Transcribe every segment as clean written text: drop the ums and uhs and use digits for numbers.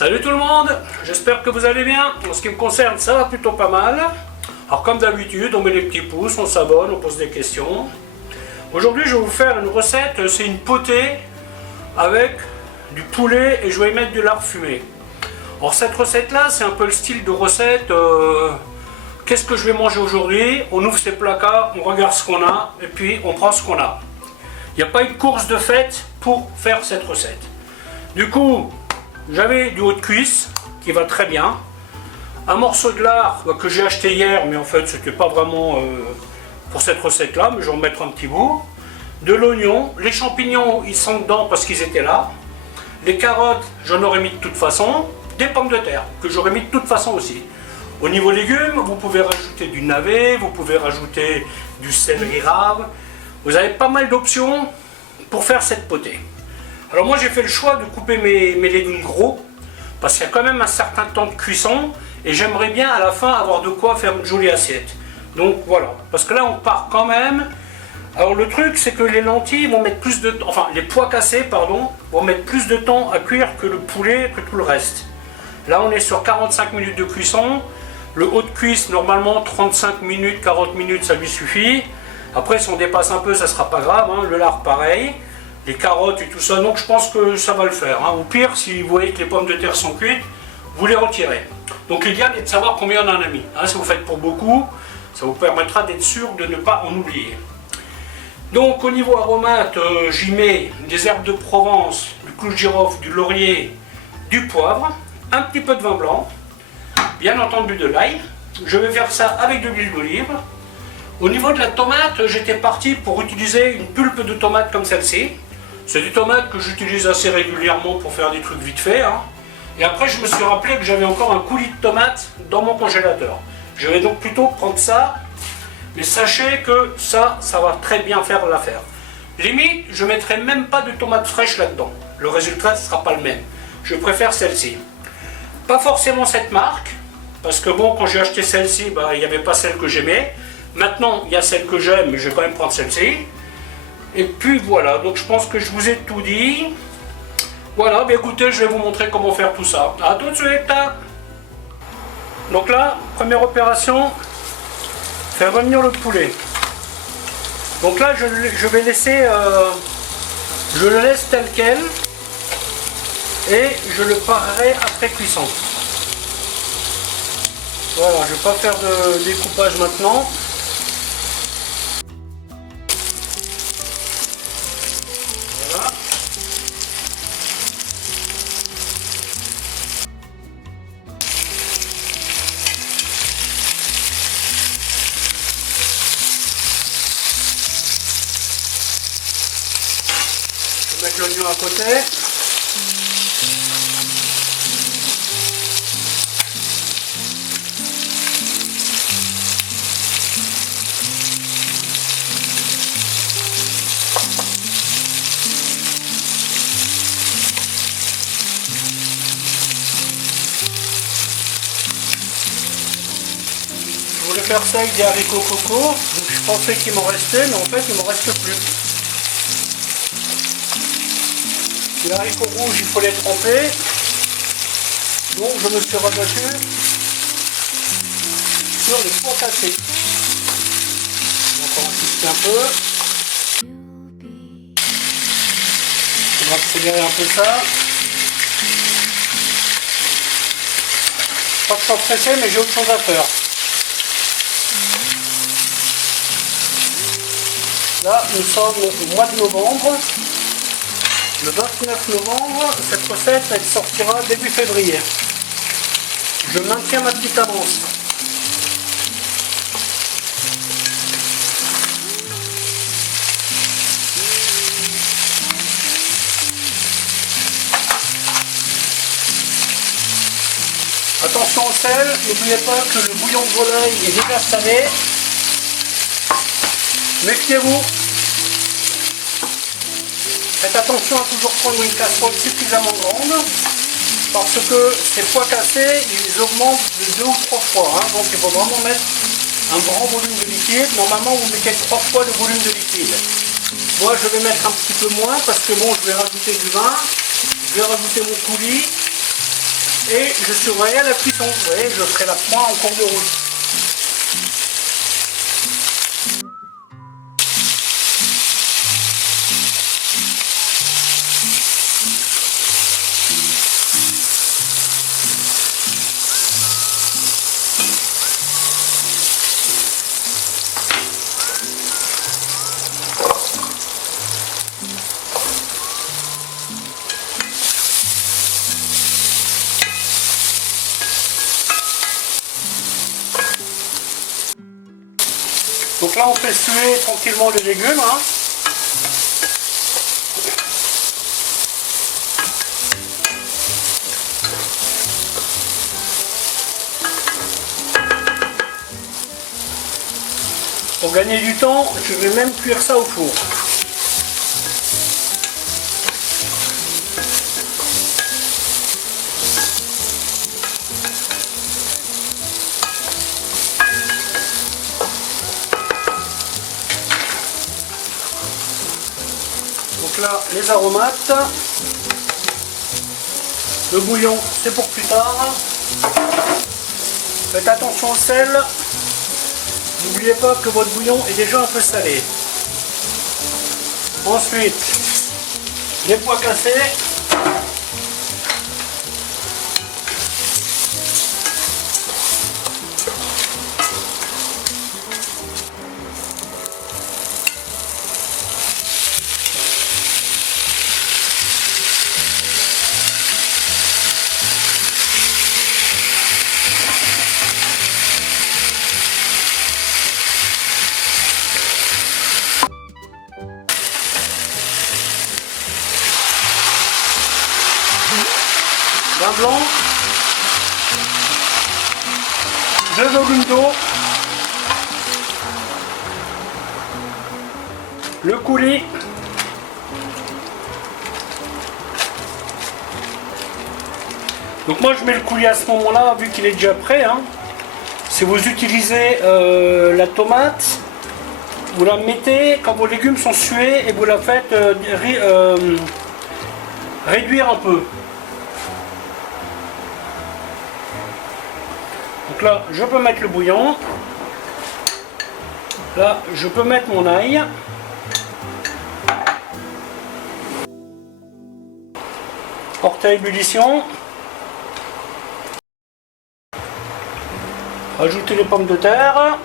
Salut tout le monde, j'espère que vous allez bien. En ce qui me concerne, ça va plutôt pas mal. Alors comme d'habitude, on met les petits pouces, on s'abonne, on pose des questions. Aujourd'hui, je vais vous faire une recette, c'est une potée avec du poulet et je vais y mettre de lard fumé. Alors cette recette-là, c'est un peu le style de recette. Qu'est-ce que je vais manger aujourd'hui? On ouvre ses placards, on regarde ce qu'on a et puis on prend ce qu'on a. Il n'y a pas une course de fête pour faire cette recette. Du coup, j'avais du haut de cuisse qui va très bien. Un morceau de lard que j'ai acheté hier, mais en fait c'était pas vraiment pour cette recette là, mais je vais en mettre un petit bout. De l'oignon, les champignons ils sont dedans parce qu'ils étaient là. Les carottes, j'en aurais mis de toute façon. Des pommes de terre que j'aurais mis de toute façon aussi. Au niveau légumes, vous pouvez rajouter du navet, vous pouvez rajouter du céleri rave. Vous avez pas mal d'options pour faire cette potée. Alors moi j'ai fait le choix de couper mes légumes gros parce qu'il y a quand même un certain temps de cuisson et j'aimerais bien à la fin avoir de quoi faire une jolie assiette. Donc voilà, parce que là on part quand même. Alors le truc c'est que les lentilles vont mettre plus de temps, enfin les pois cassés pardon, vont mettre plus de temps à cuire que le poulet, que tout le reste. Là on est sur 45 minutes de cuisson. Le haut de cuisse normalement 35 minutes, 40 minutes ça lui suffit. Après si on dépasse un peu ça sera pas grave, hein. Le lard pareil. Les carottes et tout ça, donc je pense que ça va le faire. Hein. Au pire, si vous voyez que les pommes de terre sont cuites, vous les retirez. Donc l'idéal est de savoir combien on en a mis. Hein, si vous faites pour beaucoup, ça vous permettra d'être sûr de ne pas en oublier. Donc au niveau aromate, j'y mets des herbes de Provence, du clou de girofle, du laurier, du poivre, un petit peu de vin blanc, bien entendu de l'ail. Je vais faire ça avec de l'huile d'olive. Au niveau de la tomate, j'étais parti pour utiliser une pulpe de tomate comme celle-ci. C'est des tomates que j'utilise assez régulièrement pour faire des trucs vite fait. Hein. Et après, je me suis rappelé que j'avais encore un coulis de tomates dans mon congélateur. Je vais donc plutôt prendre ça. Mais sachez que ça va très bien faire l'affaire. Limite, je ne mettrai même pas de tomates fraîches là-dedans. Le résultat ne sera pas le même. Je préfère celle-ci. Pas forcément cette marque. Parce que bon, quand j'ai acheté celle-ci, il n'y avait pas celle que j'aimais. Maintenant, il y a celle que j'aime, mais je vais quand même prendre celle-ci. Et puis voilà, donc je pense que je vous ai tout dit. Voilà, écoutez, je vais vous montrer comment faire tout ça. A tout de suite. Donc là, première opération, faire revenir le poulet. Donc là, je vais laisser, je le laisse tel quel. Et je le parerai après cuisson. Voilà, je ne vais pas faire de découpage maintenant. Je vais mettre l'oignon à côté. Je voulais faire ça avec des haricots coco, donc je pensais qu'il m'en restait, mais en fait il ne m'en reste plus. Les haricots rouges, il faut les tremper, donc je me suis rabattu sur les pois cassés. On va encore insister un peu. On va accélérer un peu ça. Pas que je sois pressé, mais j'ai autre chose à faire. Là, nous sommes au mois de novembre. Le 29 novembre, cette recette elle sortira début février. Je maintiens ma petite avance. Attention au sel, n'oubliez pas que le bouillon de volaille est déjà salé. Méfiez-vous. Faites attention à toujours prendre une casserole suffisamment grande parce que ces pois cassés, ils augmentent de 2 ou 3 fois. Hein, donc il faut vraiment mettre un grand volume de liquide. Normalement, vous mettez 3 fois le volume de liquide. Moi, je vais mettre un petit peu moins parce que bon, je vais rajouter du vin, je vais rajouter mon coulis. et je surveille la cuisson. Vous voyez, je ferai la pointe en cours de route. Donc là on fait suer tranquillement les légumes. Hein. Pour gagner du temps, je vais même cuire ça au four. Donc là, les aromates, le bouillon, c'est pour plus tard. Faites attention au sel. N'oubliez pas que votre bouillon est déjà un peu salé. Ensuite, les pois cassés. Vin blanc, 2 volumes d'eau, le coulis, donc moi je mets le coulis à ce moment-là vu qu'il est déjà prêt. Hein. Si vous utilisez la tomate, vous la mettez quand vos légumes sont sués et vous la faites réduire un peu. Donc là, je peux mettre le bouillon. Là, je peux mettre mon ail. Porter à ébullition. Ajouter les pommes de terre.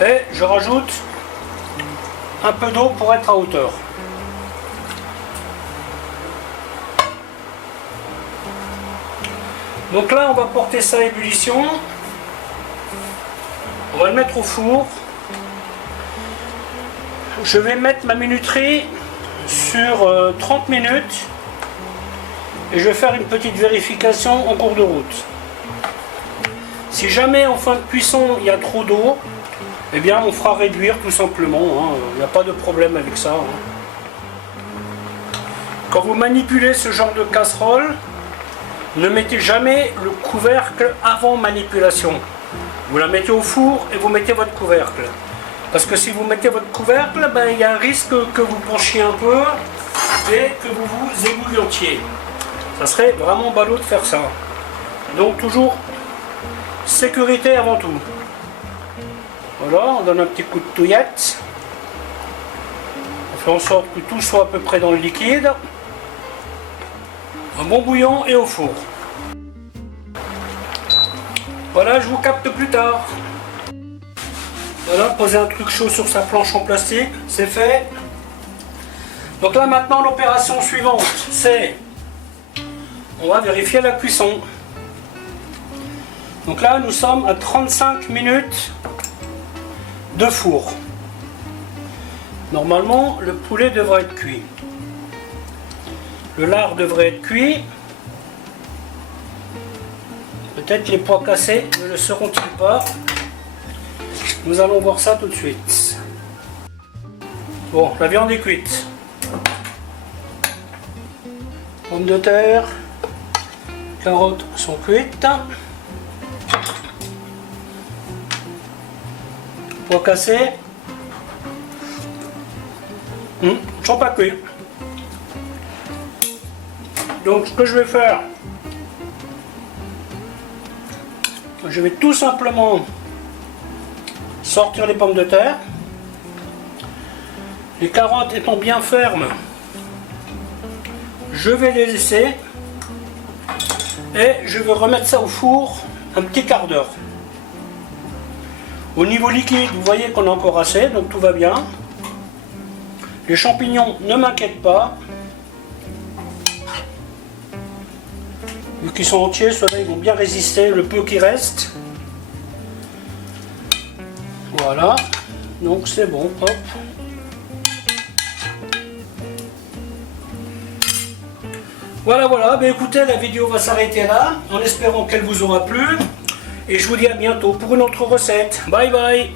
Et je rajoute un peu d'eau pour être à hauteur. Donc là, on va porter ça à ébullition. On va le mettre au four. Je vais mettre ma minuterie sur 30 minutes. Et je vais faire une petite vérification en cours de route. Si jamais en fin de cuisson, il y a trop d'eau, eh bien on fera réduire tout simplement. Il n'y a pas de problème avec ça. Quand vous manipulez ce genre de casserole, ne mettez jamais le couvercle avant manipulation. Vous la mettez au four et vous mettez votre couvercle. Parce que si vous mettez votre couvercle, il y a un risque que vous penchiez un peu et que vous vous ébouillantiez. Ça serait vraiment ballot de faire ça. Donc toujours sécurité avant tout. Voilà, on donne un petit coup de touillette. On fait en sorte que tout soit à peu près dans le liquide. Un bon bouillon et au four. Voilà, je vous capte plus tard. Voilà, poser un truc chaud sur sa planche en plastique, c'est fait. Donc là maintenant l'opération suivante, c'est on va vérifier la cuisson. Donc là nous sommes à 35 minutes de four. Normalement le poulet devrait être cuit. Le lard devrait être cuit. Peut-être les pois cassés ne le seront-ils pas. Nous allons voir ça tout de suite. Bon, la viande est cuite. Pommes de terre, carottes sont cuites. Pois cassés. Ils ne sont pas cuits. Donc ce que je vais faire, je vais tout simplement sortir les pommes de terre. Les carottes étant bien fermes, je vais les laisser et je vais remettre ça au four un petit quart d'heure. Au niveau liquide, vous voyez qu'on a encore assez, donc tout va bien. Les champignons ne m'inquiètent pas. Vu qu'ils sont entiers, ceux-là ils vont bien résister le peu qui reste. Voilà, donc c'est bon, hop. Voilà, ben écoutez, la vidéo va s'arrêter là, en espérant qu'elle vous aura plu. Et je vous dis à bientôt pour une autre recette. Bye bye.